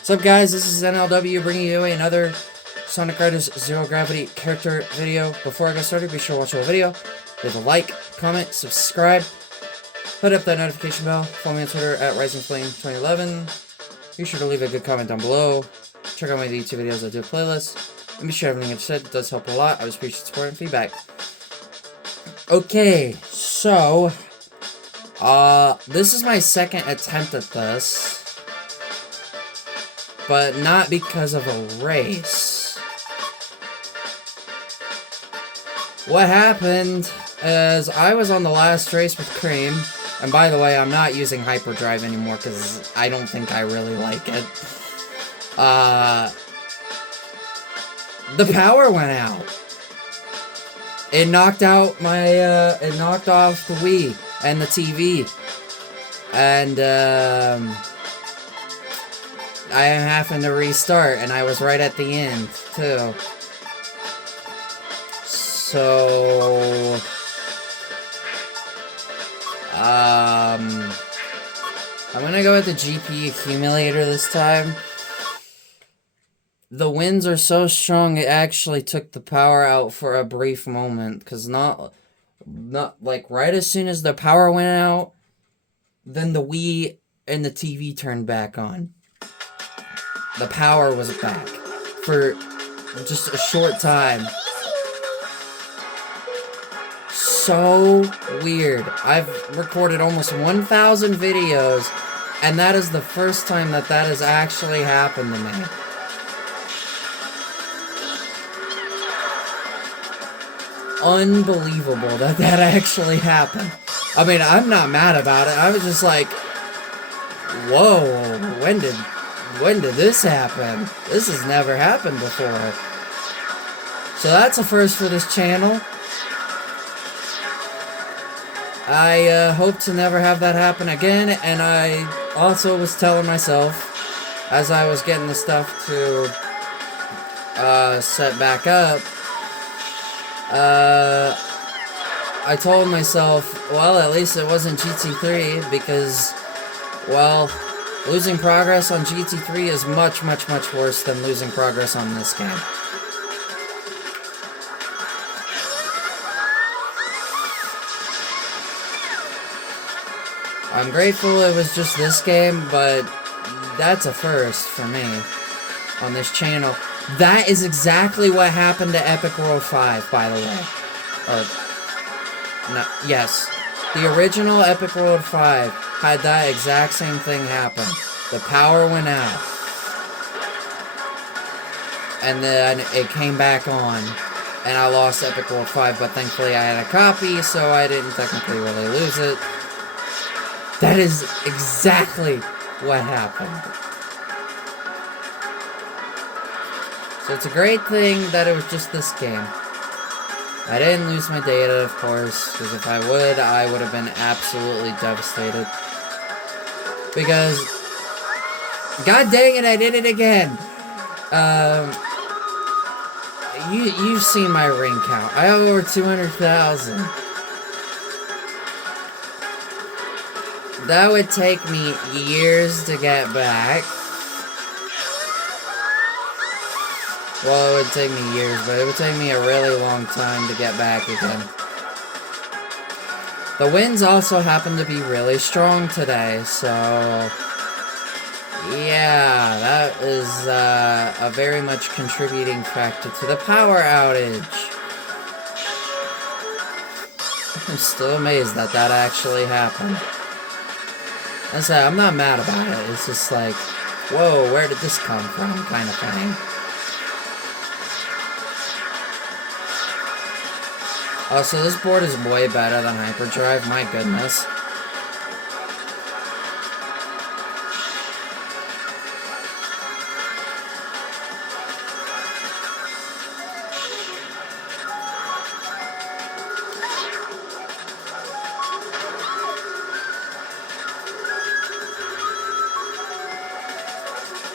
What's up, guys? This is NLW bringing you another Sonic Riders Zero Gravity character video. Before I get started, be sure to watch the whole video. Leave a like, comment, subscribe, hit up that notification bell. Follow me on Twitter at RisingFlame2011. Be sure to leave a good comment down below. Check out my YouTube videos. I do a playlist. And be sure everything I've said does help a lot. I always appreciate support and feedback. Okay, so this is my second attempt at this. But not because of a race. What happened is I was on the last race with Cream, and by the way, I'm not using Hyperdrive anymore because I don't think I really like it. The power went out. It knocked out my, it knocked off the Wii and the TV. And, I am having to restart, and I was right at the end, too. So... I'm gonna go with the GP accumulator this time. The winds are so strong, it actually took the power out for a brief moment, because not like, right as soon as the power went out, then the Wii and the TV turned back on. The power was back for just a short time. So weird. I've recorded almost 1,000 videos, and that is the first time that has actually happened to me. Unbelievable that actually happened. I mean, I'm not mad about it. I was just like, whoa, when did this happen? This has never happened before. So that's a first for this channel. I hope to never have that happen again, and I also was telling myself, as I was getting the stuff to set back up, I told myself, well, at least it wasn't GT3, because, well, losing progress on GT3 is much, much, much worse than losing progress on this game. I'm grateful it was just this game, but that's a first for me on this channel. That is exactly what happened to Epic World 5, by the way. Or, no, yes. The original Epic World 5 had that exact same thing happen. The power went out. And then it came back on. And I lost Epic World 5, but thankfully I had a copy, so I didn't technically really lose it. That is exactly what happened. So it's a great thing that it was just this game. I didn't lose my data, of course, because if I would have been absolutely devastated. Because, god dang it, I did it again! You've seen my ring count. I have over 200,000. That would take me years to get back. Well, it would take me years, but it would take me a really long time to get back again. The winds also happen to be really strong today, so... yeah, that is a very much contributing factor to the power outage. I'm still amazed that actually happened. As I said, I'm not mad about it. It's just like, whoa, where did this come from, kind of thing. Oh, so this board is way better than Hyperdrive, my goodness.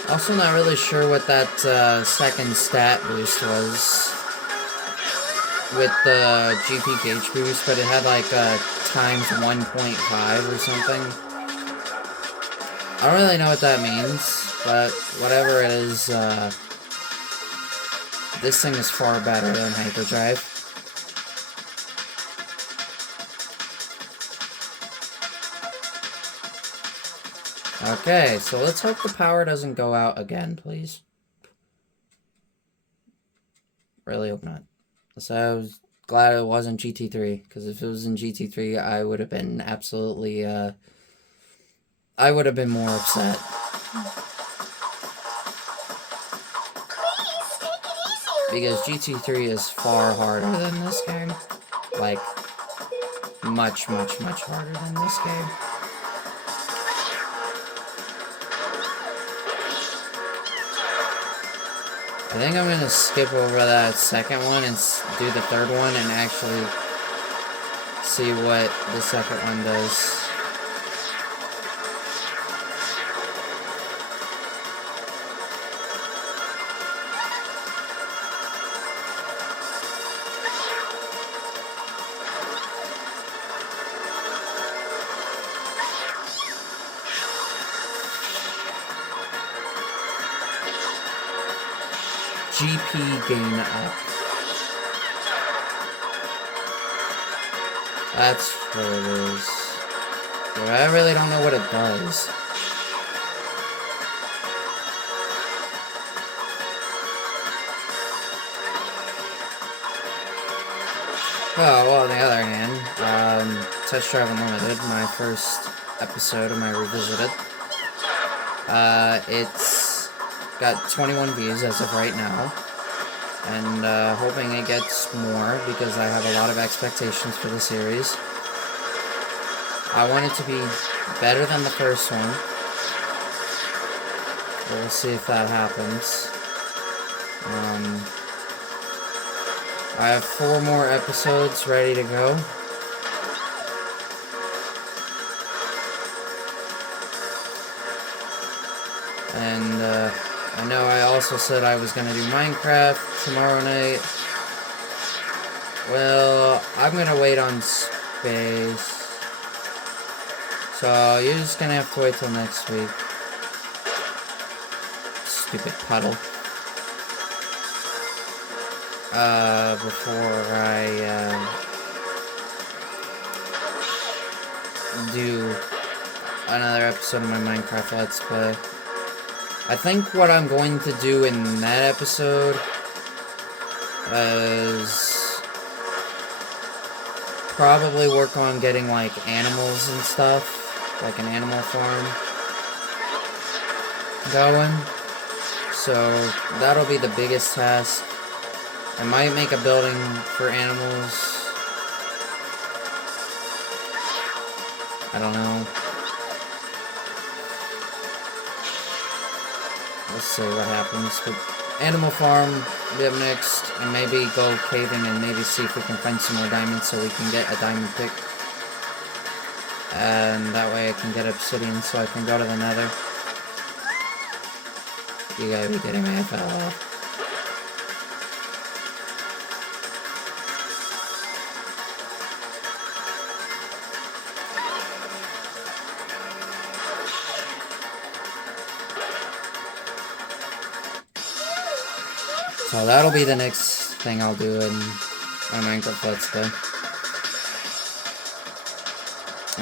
Also not really sure what that second stat boost was with the GP gauge boost, but it had like times 1.5 or something. I don't really know what that means. But whatever it is, this thing is far better than Hyperdrive. Okay, so let's hope the power doesn't go out again, please. Really hope not. So I was glad it wasn't GT3, because if it was in GT3, I would have been absolutely, I would have been more upset. Because GT3 is far harder than this game. Like, much, much, much harder than this game. I think I'm gonna skip over that second one and do the third one and actually see what the second one does. GP gain up. That's what it is. Dude, I really don't know what it does. Oh, well, on the other hand, Test Drive Unlimited, my first episode of my Revisited, it's got 21 views as of right now, and hoping it gets more because I have a lot of expectations for the series. I want it to be better than the first one. We'll see if that happens. I have 4 more episodes ready to go. And I know I also said I was going to do Minecraft tomorrow night. Well, I'm going to wait on space. So you're just going to have to wait till next week. Stupid puddle. Before I do another episode of my Minecraft Let's Play. I think what I'm going to do in that episode is probably work on getting like animals and stuff, like an animal farm going. So that'll be the biggest task. I might make a building for animals. I don't know. Let's see what happens. But Animal Farm we have next, and maybe go caving and maybe see if we can find some more diamonds so we can get a diamond pick. And that way I can get obsidian so I can go to the nether. You gotta be kidding me, I fell off. So that'll be the next thing I'll do in my Minecraft Let's Play.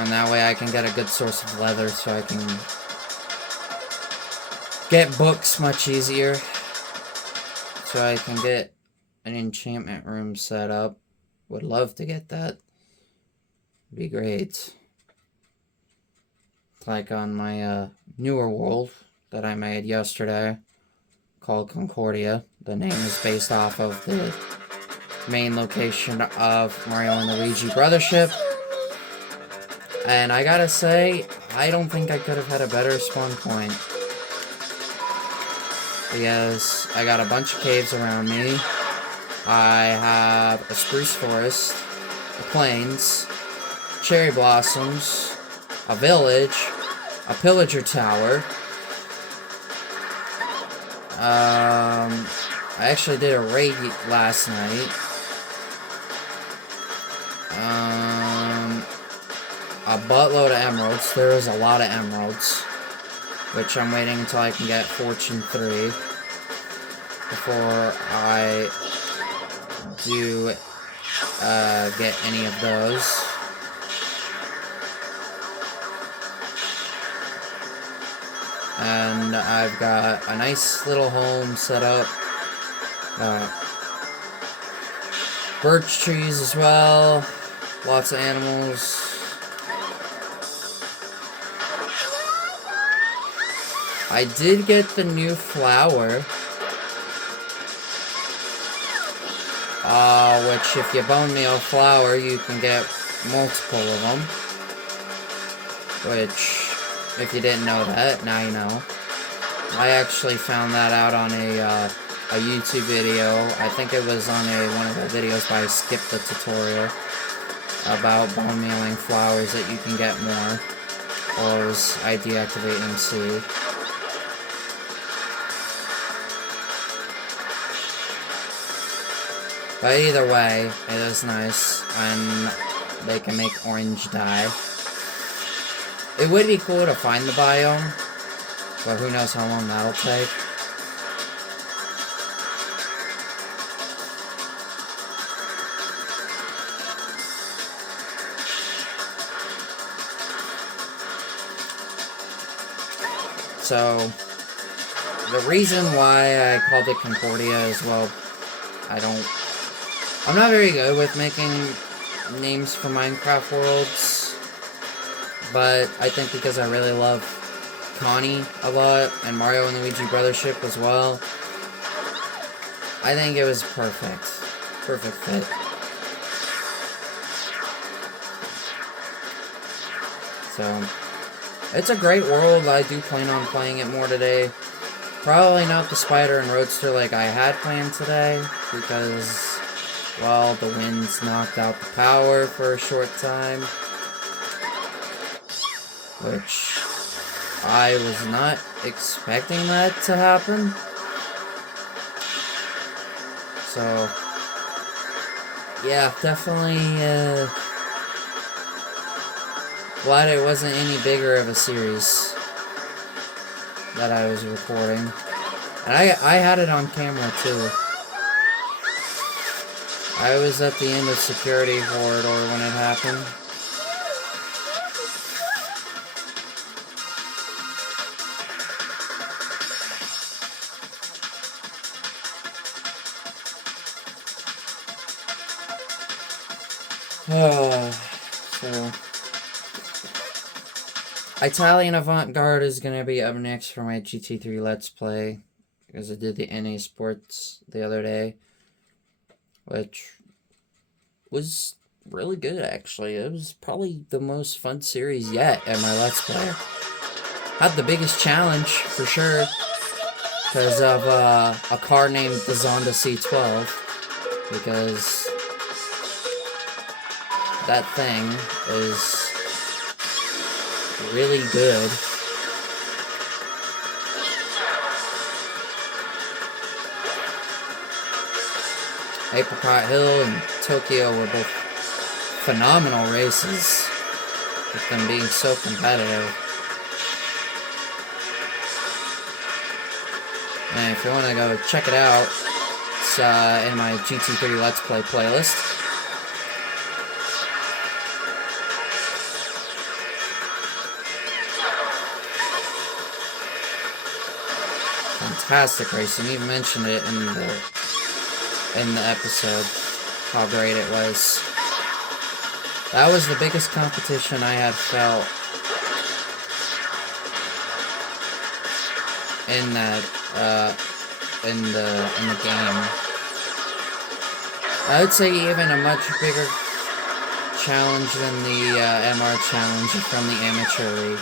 And that way I can get a good source of leather so I can get books much easier. So I can get an enchantment room set up. Would love to get that. Be great. Like on my newer world that I made yesterday, called Concordia. The name is based off of the main location of Mario and Luigi Brothership. And I gotta say, I don't think I could have had a better spawn point. Because I got a bunch of caves around me. I have a spruce forest, a plains, cherry blossoms, a village, a pillager tower. I actually did a raid last night. A buttload of emeralds. There is a lot of emeralds. which I'm waiting until I can get Fortune 3 before I do get any of those. And I've got a nice little home set up. Birch trees as well. Lots of animals. I did get the new flower. Which if you bone meal flower, you can get multiple of them. Which, if you didn't know that, now you know. I actually found that out on a YouTube video. I think it was on one of the videos by Skip the Tutorial about bone mealing flowers that you can get more. Or was I deactivate MC? But either way, it is nice, and they can make orange dye. It would be cool to find the biome, but who knows how long that'll take. So, the reason why I called it Concordia is, well, I'm not very good with making names for Minecraft worlds, but I think because I really love Connie a lot, and Mario and Luigi Brothership as well, I think it was perfect. Perfect fit. So, it's a great world. I do plan on playing it more today. Probably not the Spider and Roadster like I had planned today, because, well, the winds knocked out the power for a short time, which I was not expecting that to happen. So, yeah, definitely glad it wasn't any bigger of a series that I was recording. And I had it on camera too. I was at the end of Security Corridor when it happened. So Italian Avant-Garde is gonna be up next for my GT3 Let's Play, because I did the NA Sports the other day, which was really good, actually. It was probably the most fun series yet at my Let's Play. Had the biggest challenge, for sure, because of a car named the Zonda C12, because that thing is really good. Apricot Hill and Tokyo were both phenomenal races, with them being so competitive. And if you want to go check it out, it's in my GT3 Let's Play playlist. Fantastic racing. You mentioned it in the episode, how great it was. That was the biggest competition I had felt in that in the game. I would say even a much bigger challenge than the MR challenge from the amateur league.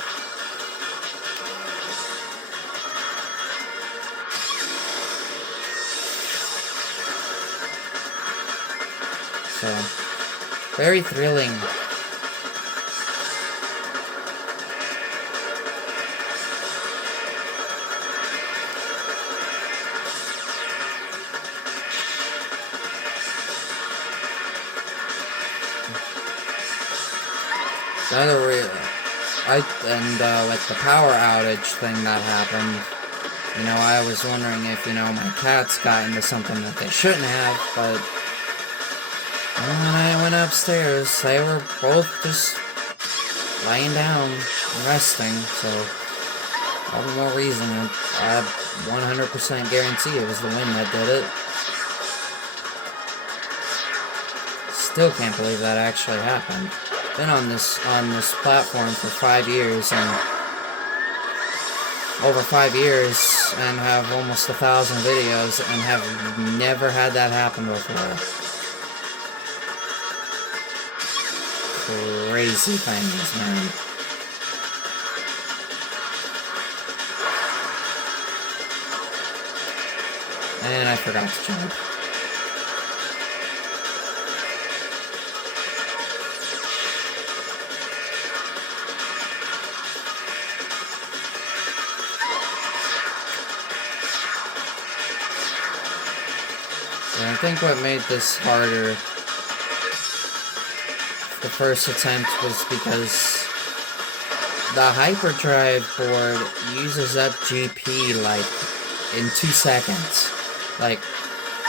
So, very thrilling. Like the power outage thing that happened, you know, I was wondering if, you know, my cats got into something that they shouldn't have, but when I went upstairs, they were both just laying down and resting, so all the more reason I 100% guarantee it was the wind that did it. Still can't believe that actually happened. Been on this platform for 5 years, and over 5 years, and have almost 1,000 videos, and have never had that happen before. Crazy things, man. And I forgot to jump. And I think what made this harder the first attempt was because the hyperdrive board uses up GP like in 2 seconds. Like,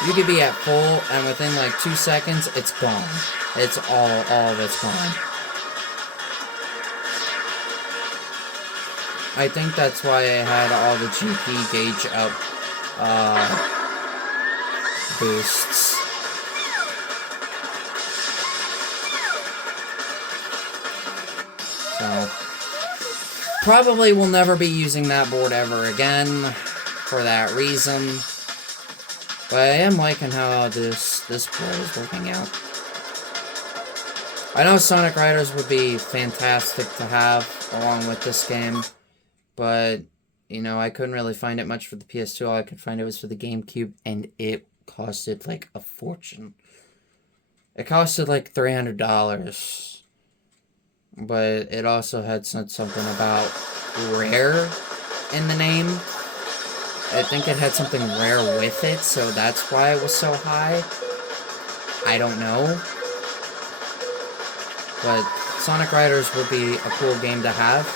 you could be at full and within like 2 seconds it's gone. It's all of it's gone. I think that's why I had all the GP gauge up boosts. So, probably will never be using that board ever again for that reason. But I am liking how this board is working out. I know Sonic Riders would be fantastic to have along with this game, but you know, I couldn't really find it much for the PS2. All I could find it was for the GameCube, and it costed like a fortune. It costed like $300. But it also had something about rare in the name. I think it had something rare with it, so that's why it was so high. I don't know. But Sonic Riders would be a cool game to have.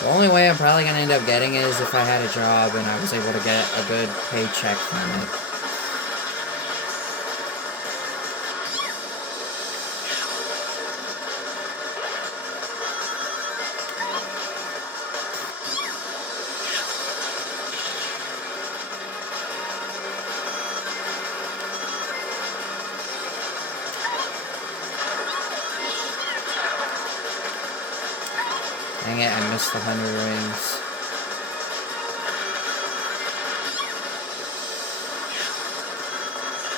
The only way I'm probably going to end up getting it is if I had a job and I was able to get a good paycheck from it. Dang it, I missed the 100 rings.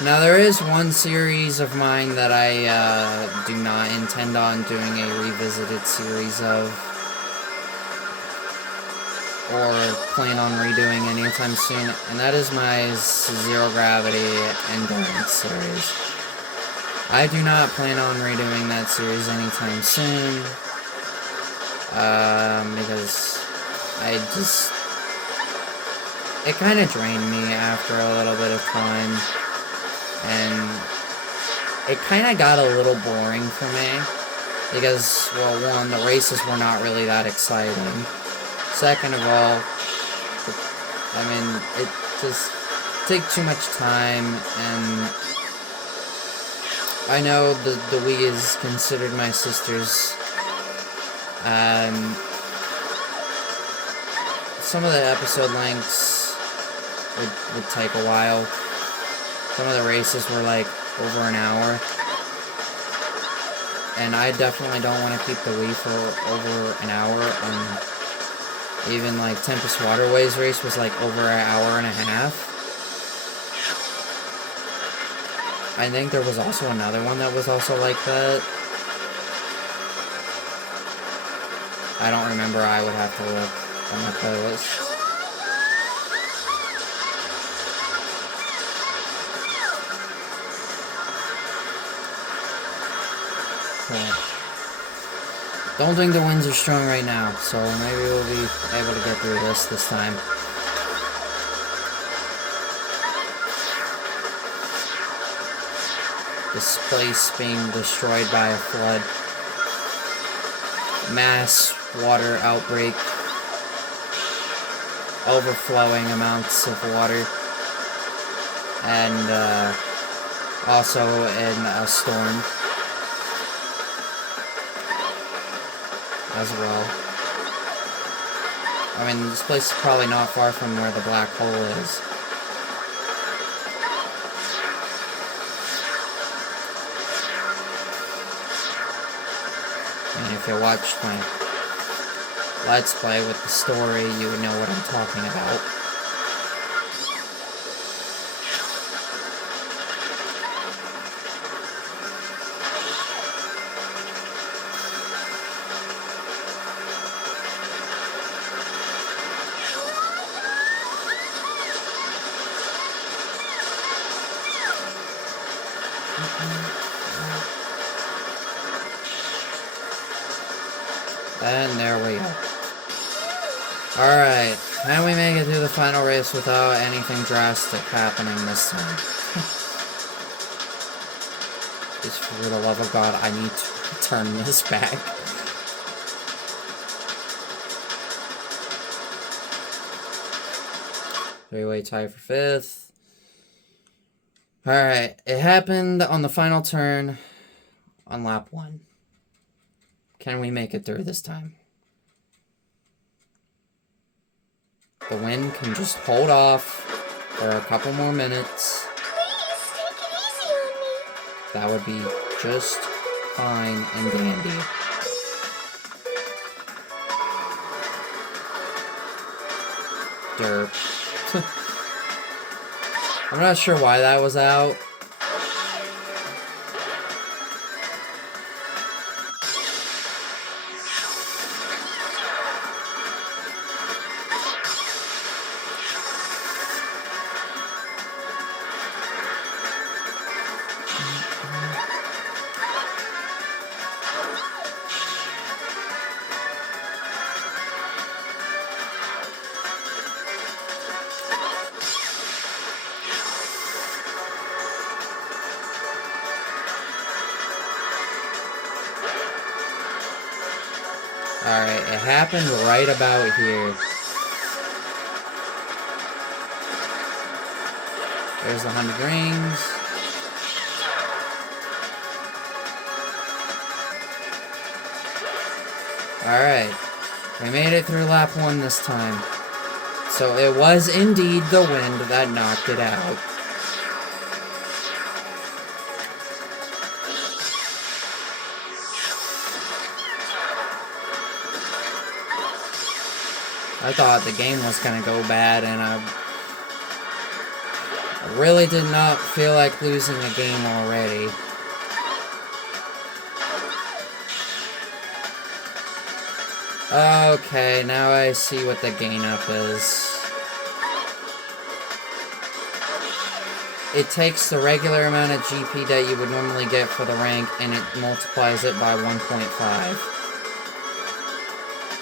Now, there is one series of mine that I do not intend on doing a revisited series of, or plan on redoing anytime soon, and that is my Zero Gravity Endurance series. I do not plan on redoing that series anytime soon. Because it kind of drained me after a little bit of time, and it kind of got a little boring for me, because, well, one, the races were not really that exciting. Second of all, I mean, it just took too much time, and I know the Wii is considered my sister's. Some of the episode lengths would take a while. Some of the races were like over an hour. And I definitely don't want to keep the Wii for over an hour. Even like Tempest Waterways race was like over an hour and a half. I think there was also another one that was also like that. I don't remember. I would have to look on my playlist. Cool. Don't think the winds are strong right now, so maybe we'll be able to get through this time. This place being destroyed by a flood. Mass water outbreak. Overflowing amounts of water. And also in a storm as well. I mean, this place is probably not far from where the black hole is. And if you watched my Let's Play with the story, you would know what I'm talking about. And there we go. Alright, can we make it through the final race without anything drastic happening this time? Just for the love of God, I need to turn this back. Three-way tie for 5th. Alright, it happened on the final turn on lap 1. Can we make it through this time? The wind can just hold off for a couple more minutes. Please, take it easy on me. That would be just fine and dandy. Derp. I'm not sure why that was out. Alright, it happened right about here. There's the 100 rings. Alright, we made it through lap 1 this time. So it was indeed the wind that knocked it out. I thought the game was gonna go bad, and I really did not feel like losing a game already. Okay, now I see what the gain up is. It takes the regular amount of GP that you would normally get for the rank, and it multiplies it by 1.5.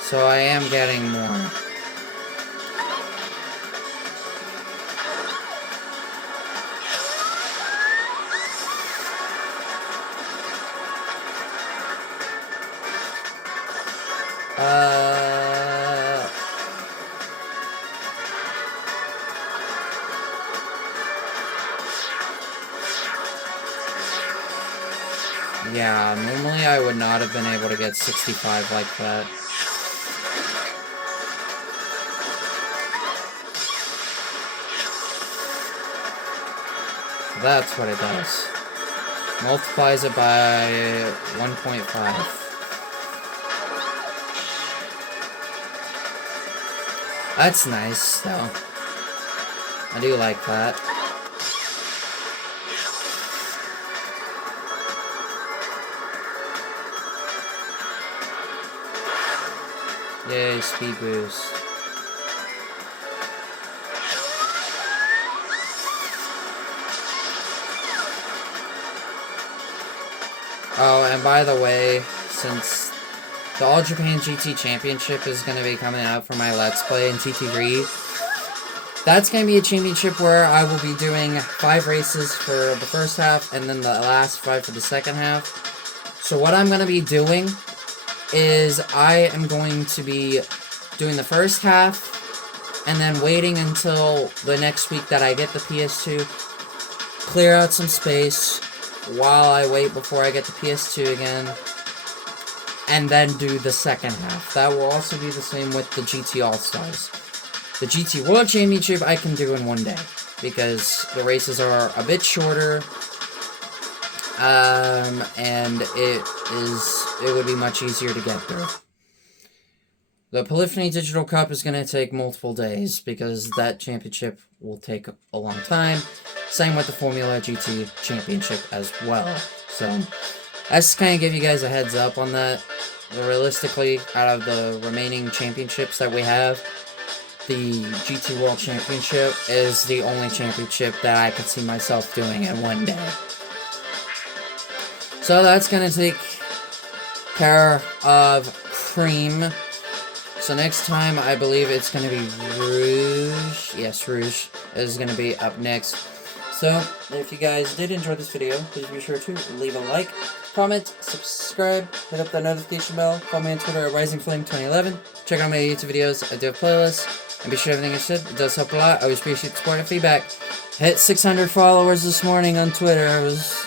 So I am getting more. Yeah, normally I would not have been able to get 65 like that. That's what it does. Multiplies it by 1.5. That's nice, though. I do like that. Yay, speed boost. Oh, and by the way, since the All Japan GT Championship is going to be coming out for my Let's Play in TT3, That's going to be a championship where I will be doing 5 races for the first half and then the last 5 for the second half. So what I'm going to be doing is I am going to be doing the first half and then waiting until the next week that I get the PS2, clear out some space while I wait before I get the PS2 again, and then do the second half. That will also be the same with the GT All-Stars. The GT World Championship I can do in one day, because the races are a bit shorter, and it would be much easier to get through. The Polyphony Digital Cup is going to take multiple days, because that championship will take a long time. Same with the Formula GT Championship as well. So, that's kind of give you guys a heads up on that. Realistically, out of the remaining championships that we have, the GT World Championship is the only championship that I could see myself doing in one day. So that's going to take care of Cream. So next time, I believe it's going to be Rouge. Yes, Rouge is going to be up next. So, if you guys did enjoy this video, please be sure to leave a like, comment, subscribe, hit up that notification bell, follow me on Twitter at RisingFlame2011, check out my YouTube videos, I do have playlists. And be sure everything I said, it does help a lot. I always appreciate the support and feedback. Hit 600 followers this morning on Twitter. I was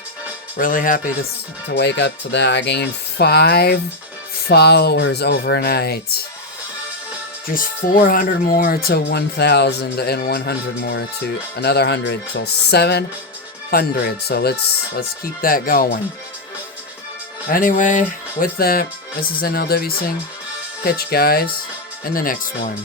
really happy to wake up to that. I gained 5 followers overnight. Just 400 more to 1,000 and 100 more to another 100. So 700. So let's keep that going. Anyway, with that, this is NLW Sing. Catch you guys in the next one.